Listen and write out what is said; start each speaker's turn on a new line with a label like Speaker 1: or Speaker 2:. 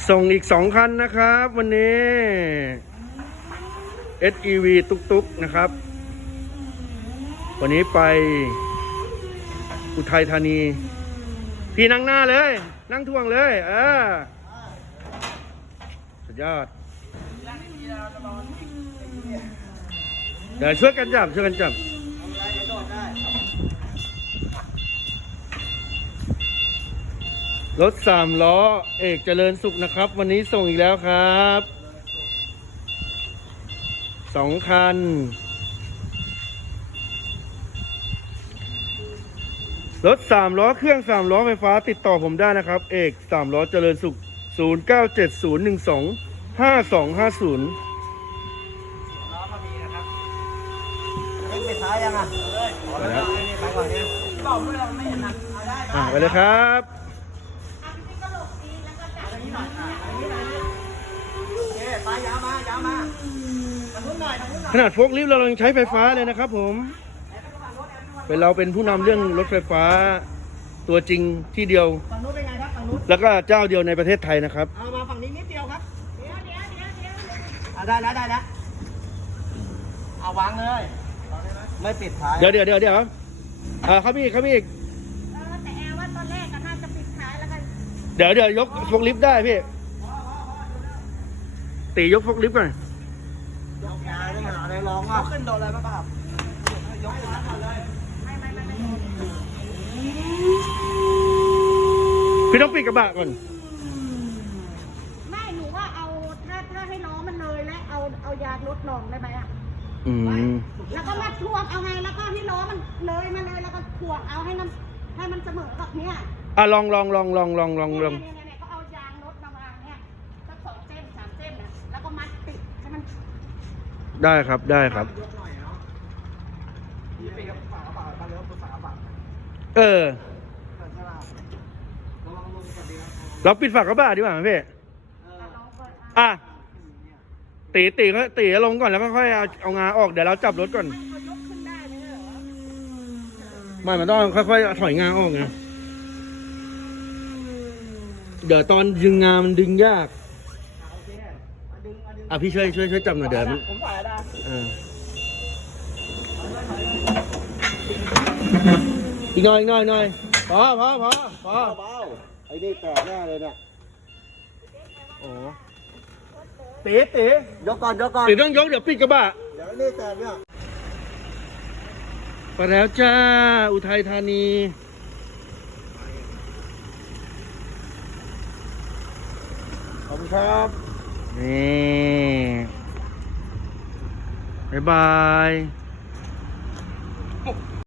Speaker 1: ส่งอีก2 คันนะครับวันนี้ SEV ตุ๊กๆนะครับ วันนี้ไปอุทัยธานี พี่นั่งหน้าเลย นั่งท่วงเลยสุดยอด เดี๋ยวช่วยกันจับรถ3 ล้อเอกเจริญสุขนะครับ วันนี้ส่งอีกแล้วครับ2 คันรถ3 ล้อเครื่อง3 ล้อไฟฟ้าติดต่อผมได้นะครับเอก3 ล้อเจริญสุข0970125250
Speaker 2: ล้อก็มีนะครับเอ็งไปท้ายยังอ่ะไปแล้วไปก่อนเนี่ยบอกด้วยเราไม่เห็นนะเอาได้
Speaker 1: ไปเลยครับ
Speaker 2: ไปยาวมาทางนู้นหน่อย
Speaker 1: ขนาดโฟล์คลิฟต์เรายังใช้ไฟฟ้าเลยนะครับผมเราเป็นผู้นำเรื่องรถไฟฟ้าตัวจริงที่เดียว
Speaker 2: ฝั่งนู้นเป็นไงครับฝั่งนู้น
Speaker 1: แล้วก็เจ้าเดียวในประเทศไทยนะครับ
Speaker 2: เอามาฝั่งนี้นิดเดียวครับเดี๋ยวได้แล้วเอาวางเลยไม่ปิดท้าย
Speaker 1: เดี๋ยวเขามีอีก
Speaker 3: แต่แอร์ว่าตอนแรกก็น่าจะปิดท้ายแล้วกัน
Speaker 1: เดี๋ยวยกโฟล์คลิฟต์ได้พี่ตียกโฟล์คลิฟต์ก่อน
Speaker 2: ยกยาได้มาอะไรร้องอ่ะขึ้นโดนอะไรบ้างครับยกขาก่อนเลย
Speaker 3: ไม่
Speaker 1: พี่ต้องปิดกระบะก่อน
Speaker 3: ไม่หนูว่าเอาถ้าให้ล้อมันเลยและเอายางรถลองได้ไหมอ่ะแล้วก็มาถ่วงเอาไงแล้วก็ที่ล้อมันเลยมาเลยแล้วก็ถ่วงเอาให้มันเสมอกับเนี้ย
Speaker 1: ลอง
Speaker 3: เนี่ยเขาเอายางรถมาวางเนี่ยสัก2 เส้น 3 เส้นนะแล้วก็มัดติดให้มัน
Speaker 1: ได้ครับ
Speaker 2: ยกหน่อยเนาะยี่ปีกับฝากระบะมาเลี้ยวฝากระบะ
Speaker 1: เราปิดฝากระบะดีกว่าไหมพี่ตีลงก่อนแล้วก็ค่อยเอางาออกเดี๋ยวเราจับรถก่อนไม่มันต้องค่อยๆถอยงาออกไงเดี๋ยวตอนดึงงามันดึงยากพี่ช่วยจับหน่อยเดี๋ยว
Speaker 2: ผมถ่ายได้
Speaker 1: อีกหน่อยพอ
Speaker 2: ไอ้นี่แตกแน่เลยเนี่ย
Speaker 1: โอ้ตี
Speaker 2: ยกก่อน
Speaker 1: ตีต้องยกเดี๋ยวปิดกระบะ
Speaker 2: เดี๋ยวนี่แตกเนี่ย
Speaker 1: ไปแล้วจ้าอุทัยธานี
Speaker 2: ขอบคุณครับ
Speaker 1: นี่บ๊ายบาย